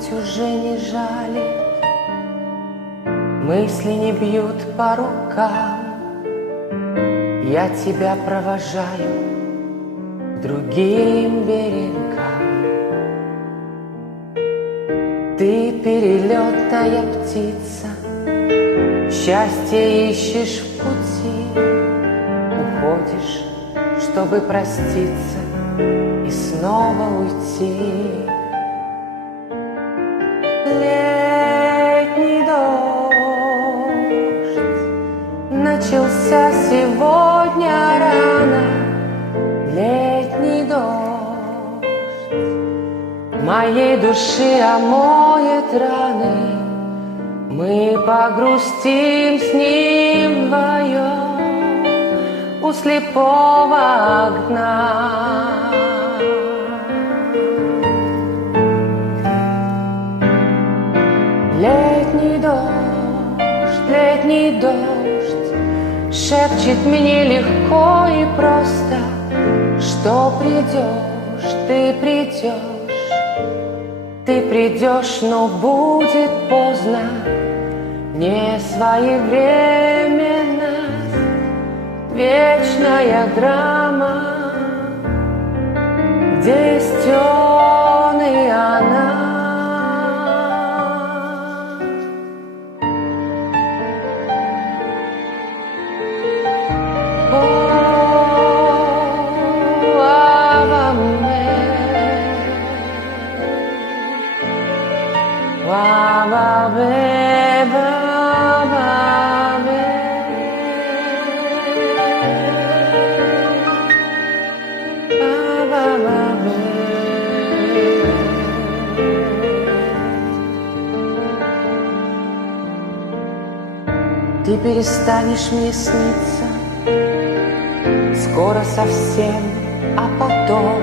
память уже не жалит, мысли не бьют по рукам. Я тебя провожаю к другим берегам. Ты перелетная птица, счастье ищешь в пути, уходишь, чтобы проститься и снова уйти. Летний дождь начался сегодня рано. Летний дождь моей души омоет раны. Мы погрустим с ним вдвоем у слепого окна. Летний дождь шепчет мне легко и просто, что придешь, ты придешь, но будет поздно, не своевременно. Вечная драма, где есть он и она. Ты перестанешь мне сниться скоро совсем, а потом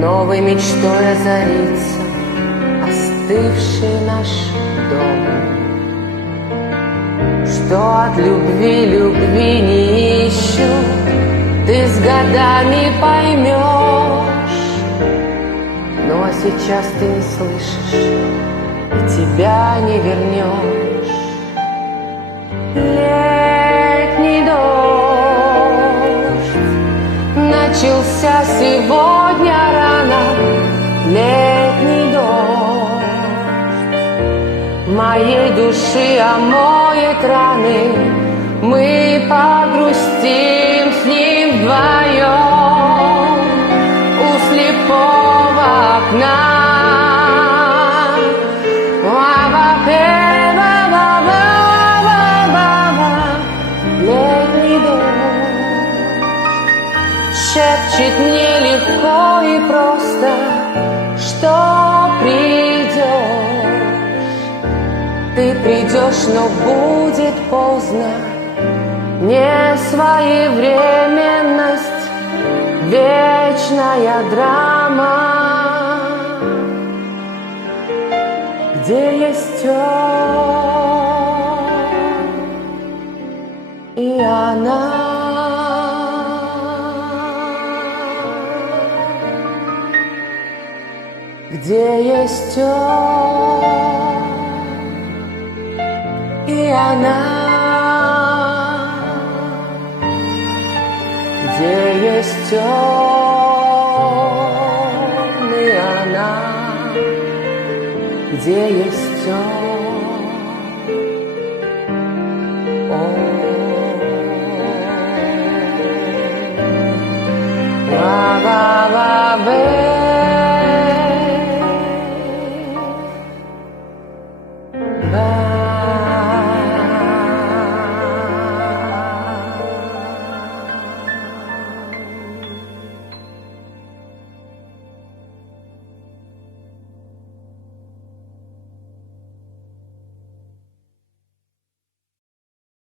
новой мечтой озарится остывший наш дом. Что от любви не ищу, ты с годами поймешь. Ну а сейчас ты не слышишь и тебя не вернешь. Летний дождь начался сегодня рано. Летний дождь моей души омоет раны. Мы погрустим с ним вдвоем у слепого окна. Шепчет мне легко и просто, что придешь. Ты придешь, но будет поздно. Не своевременность, вечная драма, где есть он и она. Где есть он и она, где есть он и она, где есть он.